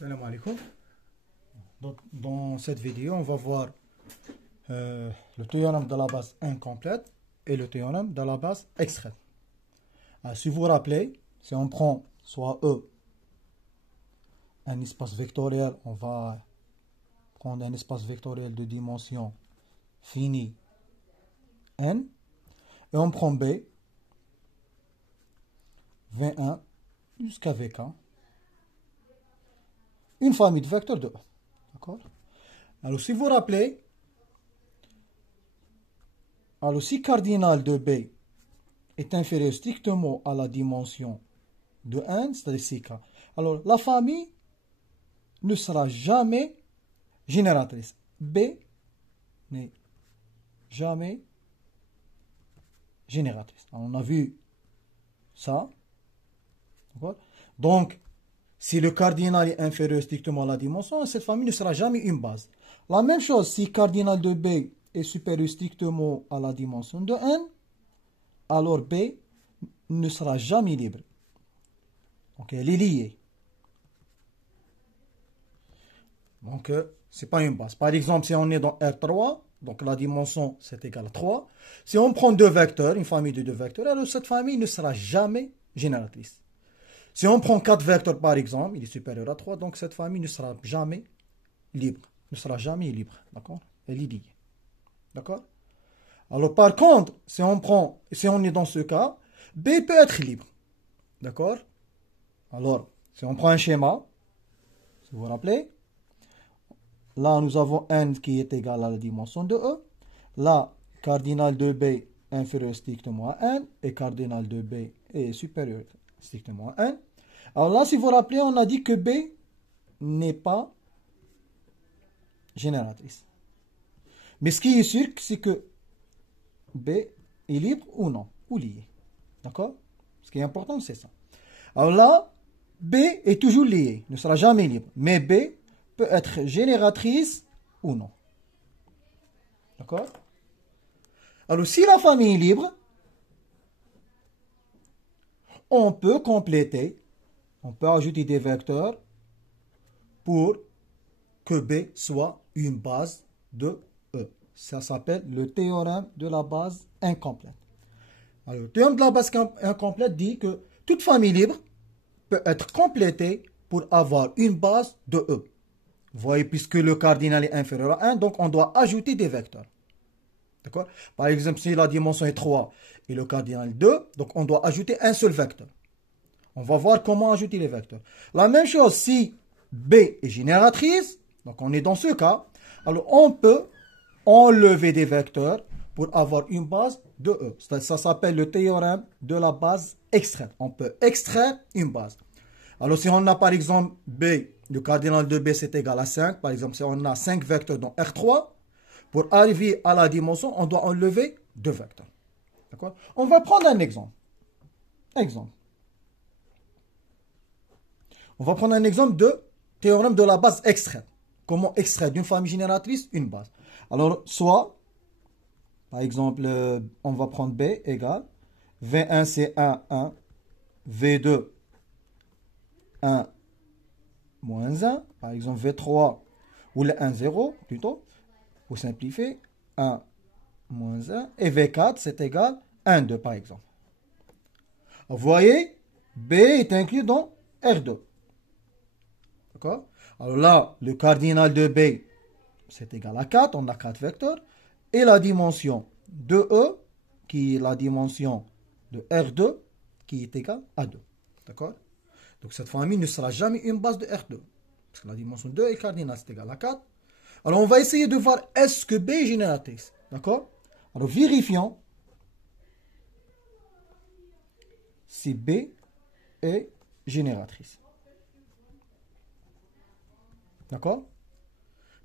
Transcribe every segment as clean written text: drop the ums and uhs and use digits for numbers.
Salam alaikum. Donc, dans cette vidéo, on va voir le théorème de la base incomplète et le théorème de la base extraite. Alors, si vous vous rappelez, si on prend soit E, un espace vectoriel, on va prendre un espace vectoriel de dimension finie n, et on prend B, V1 jusqu'à Vk, une famille de vecteurs de E. D'accord? Alors, si vous vous rappelez, alors si cardinal de B est inférieur strictement à la dimension de n, c'est-à-dire Ck, alors la famille ne sera jamais génératrice. B n'est jamais génératrice. Alors, on a vu ça. Donc, si le cardinal est inférieur strictement à la dimension, cette famille ne sera jamais une base. La même chose, si cardinal de B est supérieur strictement à la dimension de n, alors B ne sera jamais libre. Donc, elle est liée. Donc, ce n'est pas une base. Par exemple, si on est dans R3, donc la dimension, c'est égal à 3. Si on prend deux vecteurs, une famille de deux vecteurs, alors cette famille ne sera jamais génératrice. Si on prend 4 vecteurs, par exemple, il est supérieur à 3, donc cette famille ne sera jamais libre. Ne sera jamais libre. D'accord? Elle est liée. D'accord? Alors, par contre, si on est dans ce cas, B peut être libre. D'accord? Alors, si on prend un schéma, si vous vous rappelez, là, nous avons n qui est égal à la dimension de E. Là, cardinal de B inférieur strictement à n et cardinal de B est supérieur strictement à n. Alors là, si vous vous rappelez, on a dit que B n'est pas génératrice. Mais ce qui est sûr, c'est que B est libre ou non, ou lié. D'accord? Ce qui est important, c'est ça. Alors là, B est toujours lié, ne sera jamais libre. Mais B peut être génératrice ou non. D'accord? Alors, si la famille est libre, on peut compléter, on peut ajouter des vecteurs pour que B soit une base de E. Ça s'appelle le théorème de la base incomplète. Alors, le théorème de la base incomplète dit que toute famille libre peut être complétée pour avoir une base de E. Vous voyez, puisque le cardinal est inférieur à 1, donc on doit ajouter des vecteurs. D'accord? Par exemple, si la dimension est 3 et le cardinal est 2, donc on doit ajouter un seul vecteur. On va voir comment ajouter les vecteurs. La même chose, si B est génératrice, donc on est dans ce cas, alors on peut enlever des vecteurs pour avoir une base de E. Ça s'appelle le théorème de la base extraite. On peut extraire une base. Alors si on a par exemple B, le cardinal de B c'est égal à 5, par exemple si on a 5 vecteurs dans R3, pour arriver à la dimension, on doit enlever 2 vecteurs. D'accord? On va prendre un exemple. On va prendre un exemple de théorème de la base extraite. Comment extraire d'une famille génératrice une base? Alors, soit, par exemple, on va prendre B égale V1 c'est 1, 1, V2, 1, moins 1, par exemple V3, ou le 1, 0, plutôt, pour simplifier, 1, moins 1, et V4 c'est égal 1, 2, par exemple. Vous voyez, B est inclus dans R2. D'accord? Alors là, le cardinal de B, c'est égal à 4, on a 4 vecteurs, et la dimension de E, qui est la dimension de R2, qui est égale à 2. D'accord? Donc cette famille ne sera jamais une base de R2, parce que la dimension 2 est cardinal, c'est égal à 4. Alors on va essayer de voir est-ce que B est génératrice. D'accord? Alors vérifions si B est génératrice. D'accord?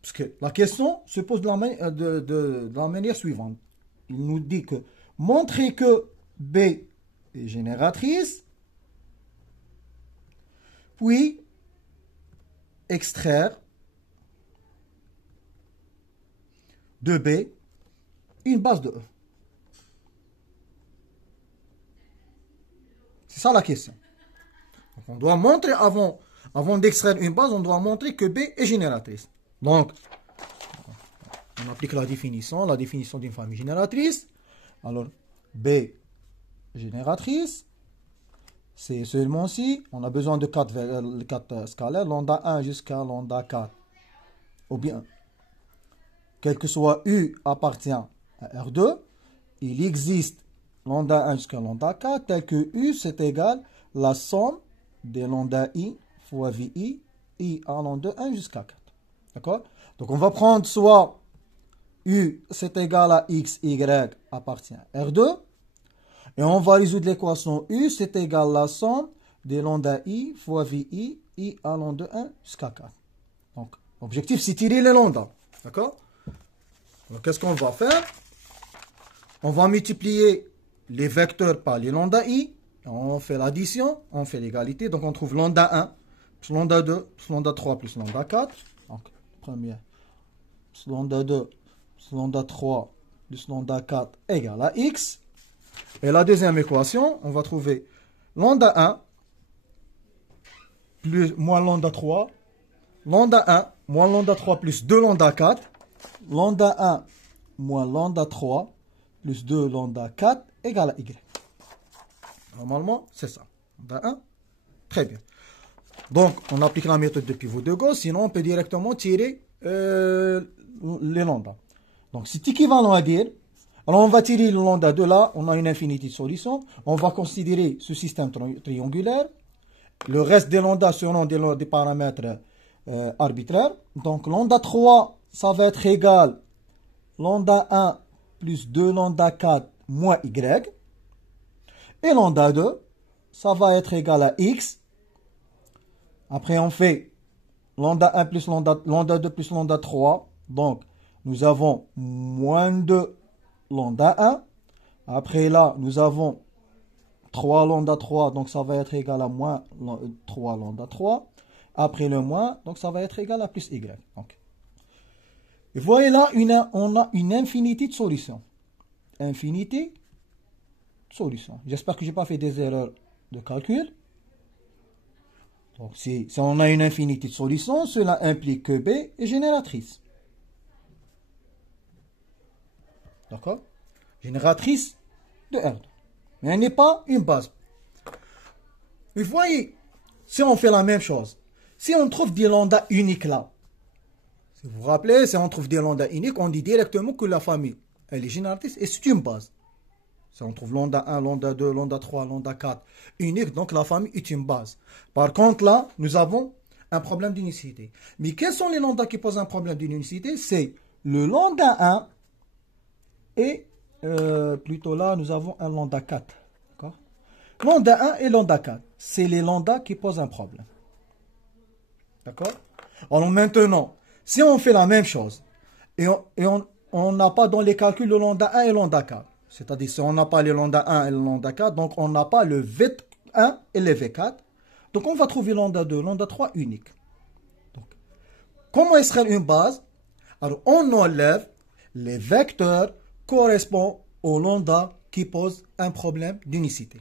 Parce que la question se pose de la manière suivante. Il nous dit que montrer que B est génératrice, puis extraire de B une base de E. C'est ça la question. Donc on doit montrer Avant d'extraire une base, on doit montrer que B est génératrice. Donc, on applique la définition d'une famille génératrice. Alors, B génératrice, c'est seulement si on a besoin de 4 scalaires, lambda 1 jusqu'à lambda 4. Ou bien, quel que soit U appartient à R2, il existe lambda 1 jusqu'à lambda 4, tel que U, c'est égal à la somme des lambda I fois VI, I allant de 1 jusqu'à 4. D'accord? Donc, on va prendre soit U, c'est égal à X, Y appartient à R2. Et on va résoudre l'équation U, c'est égal à la somme des lambda I fois VI, I allant de 1 jusqu'à 4. Donc, l'objectif, c'est tirer les lambda. D'accord? Alors, qu'est-ce qu'on va faire? On va multiplier les vecteurs par les lambda I. On fait l'addition, on fait l'égalité. Donc, on trouve lambda 1 plus lambda 2 plus lambda 3 plus lambda 4. Donc, première, plus lambda 2 plus lambda 3 plus lambda 4 égale à X. Et la deuxième équation, on va trouver lambda 1 plus moins lambda 3, lambda 1 moins lambda 3 plus 2 lambda 4, lambda 1 moins lambda 3 plus 2 lambda 4 égale à Y. Normalement, c'est ça. Lambda 1, très bien. Donc, on applique la méthode de pivot de Gauss, sinon on peut directement tirer les lambda. Donc, c'est équivalent à dire, alors on va tirer le lambda de là, on a une infinité de solutions. On va considérer ce système triangulaire. Le reste des lambda seront des paramètres arbitraires. Donc, lambda 3, ça va être égal lambda 1 plus 2 lambda 4 moins Y. Et lambda 2, ça va être égal à X. Après, on fait lambda 1 plus lambda 2 plus lambda 3. Donc, nous avons moins 2 lambda 1. Après là, nous avons 3 lambda 3. Donc, ça va être égal à moins 3 lambda 3. Après le moins, donc ça va être égal à plus Y. Donc, et voyez là, on a une infinité de solutions. Infinité de solutions. J'espère que je n'ai pas fait des erreurs de calcul. Donc, si on a une infinité de solutions, cela implique que B est génératrice. D'accord? Génératrice de R2. Mais elle n'est pas une base. Mais voyez, si on fait la même chose, si on trouve des lambda uniques là, si vous vous rappelez, si on trouve des lambda uniques, on dit directement que la famille, elle est génératrice et c'est une base. Si on trouve lambda 1, lambda 2, lambda 3, lambda 4, unique, donc la famille est une base. Par contre, là, nous avons un problème d'unicité. Mais quels sont les lambda qui posent un problème d'unicité? C'est le lambda 1 et plutôt là, nous avons un lambda 4. Lambda 1 et lambda 4, c'est les lambda qui posent un problème. D'accord? Alors maintenant, si on fait la même chose, et on n'a pas dans les calculs le lambda 1 et le lambda 4, c'est-à-dire si on n'a pas le lambda 1 et le lambda 4, donc on n'a pas le V1 et le V4, donc on va trouver lambda 2, lambda 3 unique. Donc, comment extraire une base? Alors on enlève les vecteurs correspondant aux lambda qui posent un problème d'unicité.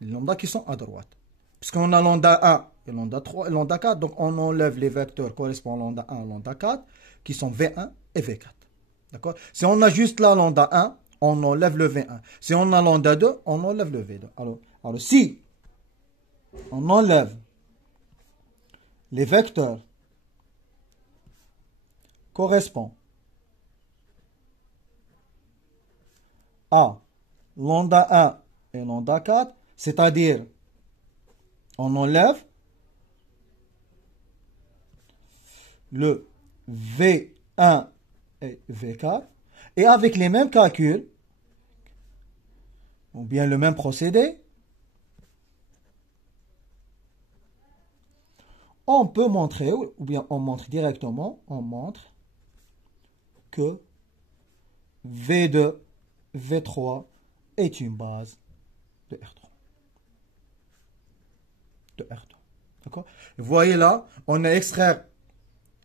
Les lambda qui sont à droite. Puisqu'on a lambda 1 et lambda 3 et lambda 4, donc on enlève les vecteurs correspondant à lambda 1 et lambda 4, qui sont V1 et V4. D'accord? Si on a juste la lambda 1, on enlève le V1. Si on a lambda 2, on enlève le V2. Alors si on enlève les vecteurs correspondant à lambda 1 et lambda 4, c'est-à-dire on enlève le V1 et V4 et avec les mêmes calculs ou bien le même procédé, on peut montrer, ou bien on montre directement, on montre que V2, V3 est une base de R3. D'accord? Vous voyez là, on a extrait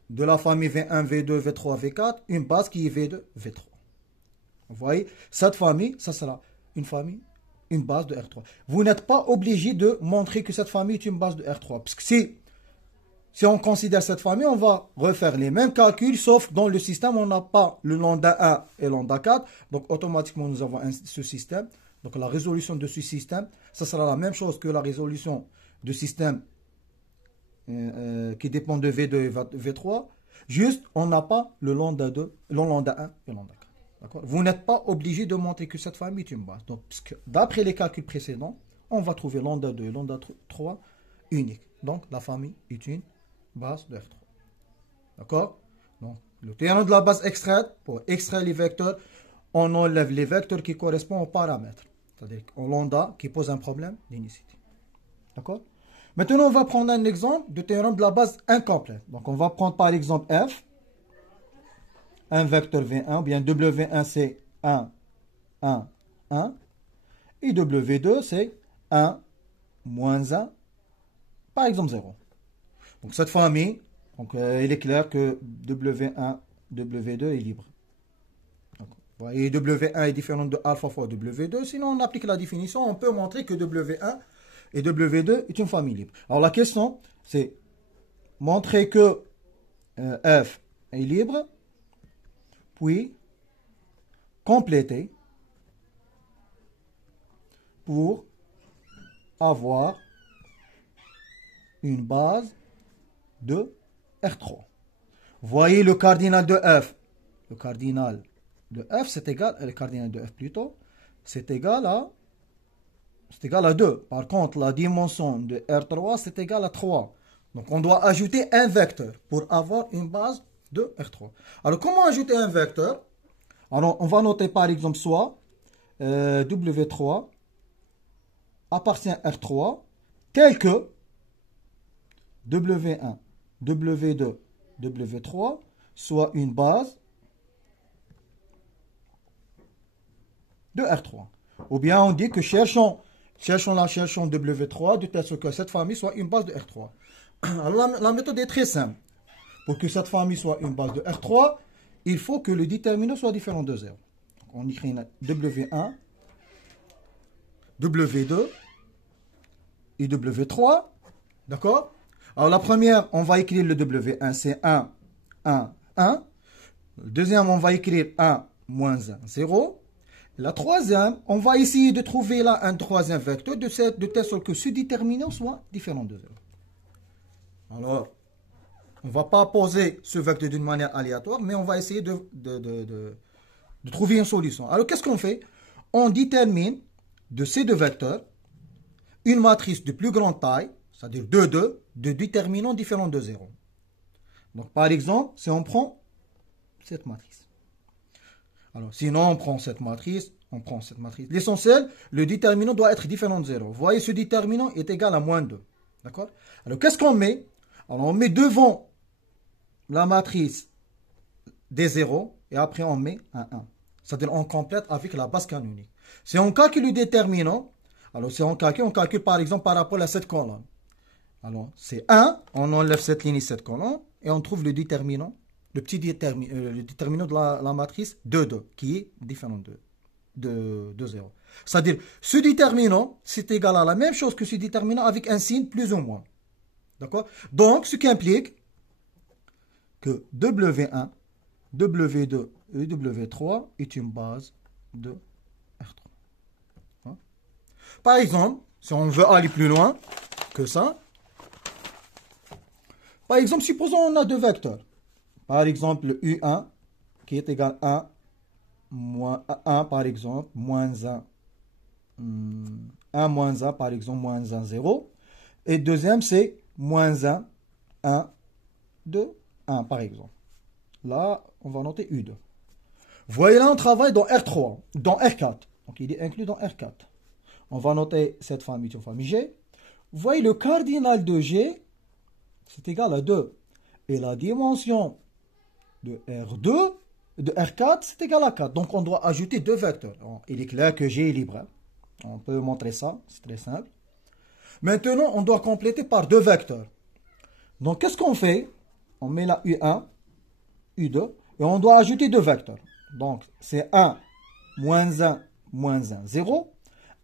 de la famille V1, V2, V3, V4, une base qui est V2, V3. Vous voyez, cette famille, ça sera une famille, une base de R3. Vous n'êtes pas obligé de montrer que cette famille est une base de R3. Parce que si si on considère cette famille, on va refaire les mêmes calculs, sauf dans le système, on n'a pas le lambda 1 et lambda 4. Donc, automatiquement, nous avons ce système. Donc, la résolution de ce système, ça sera la même chose que la résolution du système qui dépend de V2 et V3. Juste, on n'a pas le lambda 2, le lambda 1 et lambda 4. Vous n'êtes pas obligé de montrer que cette famille est une base. Donc, d'après les calculs précédents, on va trouver lambda 2 et lambda 3 uniques. Donc, la famille est une base de R3. D'accord? Donc, le théorème de la base extraite, pour extraire les vecteurs, on enlève les vecteurs qui correspondent aux paramètres. C'est-à-dire au lambda qui pose un problème d'unicité. D'accord? Maintenant, on va prendre un exemple de théorème de la base incomplète. Donc, on va prendre par exemple F, un vecteur V1, ou bien W1 c'est 1, 1, 1, et W2 c'est 1, moins 1, par exemple 0. Donc, cette famille, donc, il est clair que W1, W2 est libre. Donc, vous voyez, W1 est différent de alpha fois W2. Sinon, on applique la définition, on peut montrer que W1 et W2 est une famille libre. Alors, la question, c'est montrer que F est libre, puis compléter pour avoir une base de R3. Voyez le cardinal de F. Le cardinal de F, c'est égal, le cardinal de F plutôt, c'est égal à 2. Par contre, la dimension de R3, c'est égal à 3. Donc, on doit ajouter un vecteur pour avoir une base de R3. Alors, comment ajouter un vecteur? Alors, on va noter par exemple soit W3 appartient à R3 tel que W1, W2, W3 soit une base de R3. Ou bien on dit que cherchons W3 de telle sorte que cette famille soit une base de R3. Alors la méthode est très simple. Pour que cette famille soit une base de R3, il faut que le déterminant soit différent de 0. Donc, on écrit W1, W2 et W3. D'accord? Alors la première, on va écrire le W1, c'est 1, 1, 1. Le deuxième, on va écrire 1, moins 1, 0. Et la troisième, on va essayer de trouver là un troisième vecteur de telle sorte que ce déterminant soit différent de 0. Alors, on ne va pas poser ce vecteur d'une manière aléatoire, mais on va essayer de trouver une solution. Alors, qu'est-ce qu'on fait? On détermine de ces deux vecteurs une matrice de plus grande taille, c'est-à-dire 2, 2, de déterminants différents de 0. Donc, par exemple, si on prend cette matrice. Alors, sinon, on prend cette matrice. L'essentiel, le déterminant doit être différent de 0. Vous voyez, ce déterminant est égal à moins 2. D'accord? Alors, qu'est-ce qu'on met? Alors, on met devant la matrice des 0 et après, on met un 1. C'est-à-dire, on complète avec la base canonique. Si on calcule le déterminant, alors si on calcule par exemple par rapport à cette colonne. Alors, c'est 1, on enlève cette ligne et cette colonne et on trouve le déterminant. Le petit déterminant de la matrice 2, 2, qui est différent de 0. C'est-à-dire, ce déterminant, c'est égal à la même chose que ce déterminant avec un signe plus ou moins. D'accord? Donc, ce qui implique que W1, W2 et W3 est une base de R3. Hein? Par exemple, si on veut aller plus loin que ça, par exemple, supposons on a deux vecteurs. Par exemple, U1 qui est égal à 1, par exemple, moins 1, 1 moins 1, par exemple, moins 1, 0. Et deuxième, c'est moins 1, 1, 2, 1, par exemple. Là, on va noter U2. Vous voyez là, on travaille dans R3, dans R4. Donc, il est inclus dans R4. On va noter cette famille, une famille G. Vous voyez, le cardinal de G, c'est égal à 2. Et la dimension de R2, de R4, c'est égal à 4. Donc, on doit ajouter deux vecteurs. Alors, il est clair que G est libre. Hein. On peut montrer ça, c'est très simple. Maintenant, on doit compléter par deux vecteurs. Donc, qu'est-ce qu'on fait? On met la U1, U2, et on doit ajouter deux vecteurs. Donc, c'est 1, moins 1, moins 1, 0.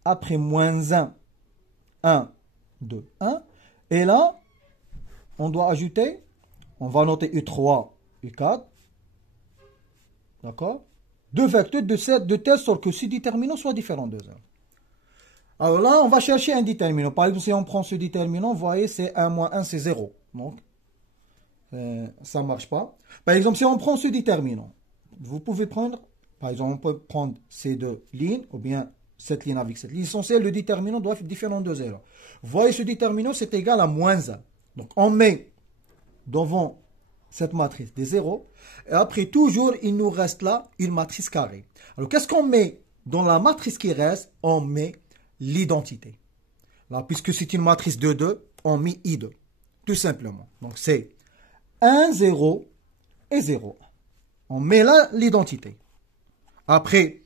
Après, moins 1, 1, 2, 1. Et là, on doit ajouter, on va noter U3, U4, d'accord? Deux vecteurs de telle sorte que ce déterminant soit différent de 0. Alors là, on va chercher un déterminant. Par exemple, si on prend ce déterminant, vous voyez, c'est 1 moins 1, c'est 0. Donc, ça ne marche pas. Par exemple, si on prend ce déterminant, vous pouvez prendre, par exemple, on peut prendre ces deux lignes, ou bien cette ligne avec cette ligne. L'essentiel, le déterminant doit être différent de 0. Vous voyez, ce déterminant, c'est égal à moins 1. Donc, on met devant cette matrice des 0. Et après, toujours, il nous reste là une matrice carrée. Alors, qu'est-ce qu'on met dans la matrice qui reste? On met l'identité. Là, puisque c'est une matrice de 2, on met I2. Tout simplement. Donc, c'est 1, 0 et 0. On met là l'identité. Après,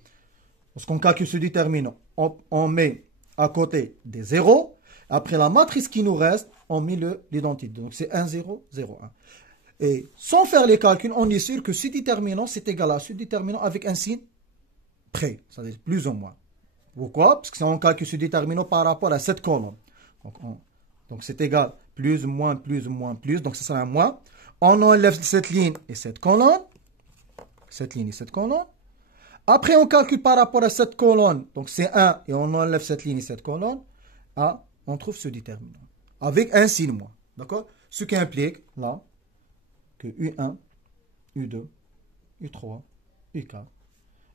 lorsqu'on calcule ce déterminant, on met à côté des 0. Après la matrice qui nous reste, on met l'identité. Donc, c'est 1, 0, 0, 1. Et sans faire les calculs, on est sûr que ce déterminant, c'est égal à ce déterminant avec un signe près. C'est-à-dire plus ou moins. Pourquoi? Parce que on calcule ce déterminant par rapport à cette colonne. Donc c'est égal. Plus, moins, plus, moins, plus. Donc, ce sera un moins. On enlève cette ligne et cette colonne. Cette ligne et cette colonne. Après, on calcule par rapport à cette colonne. Donc, c'est 1 et on enlève cette ligne et cette colonne. Ah, on trouve ce déterminant. Avec un signe moins. D'accord? Ce qui implique, là, que U1, U2, U3, U4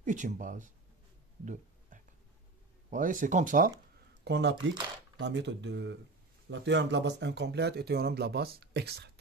est une base de 1. Vous voyez, c'est comme ça qu'on applique la méthode de la théorème de la base incomplète et théorème de la base extraite.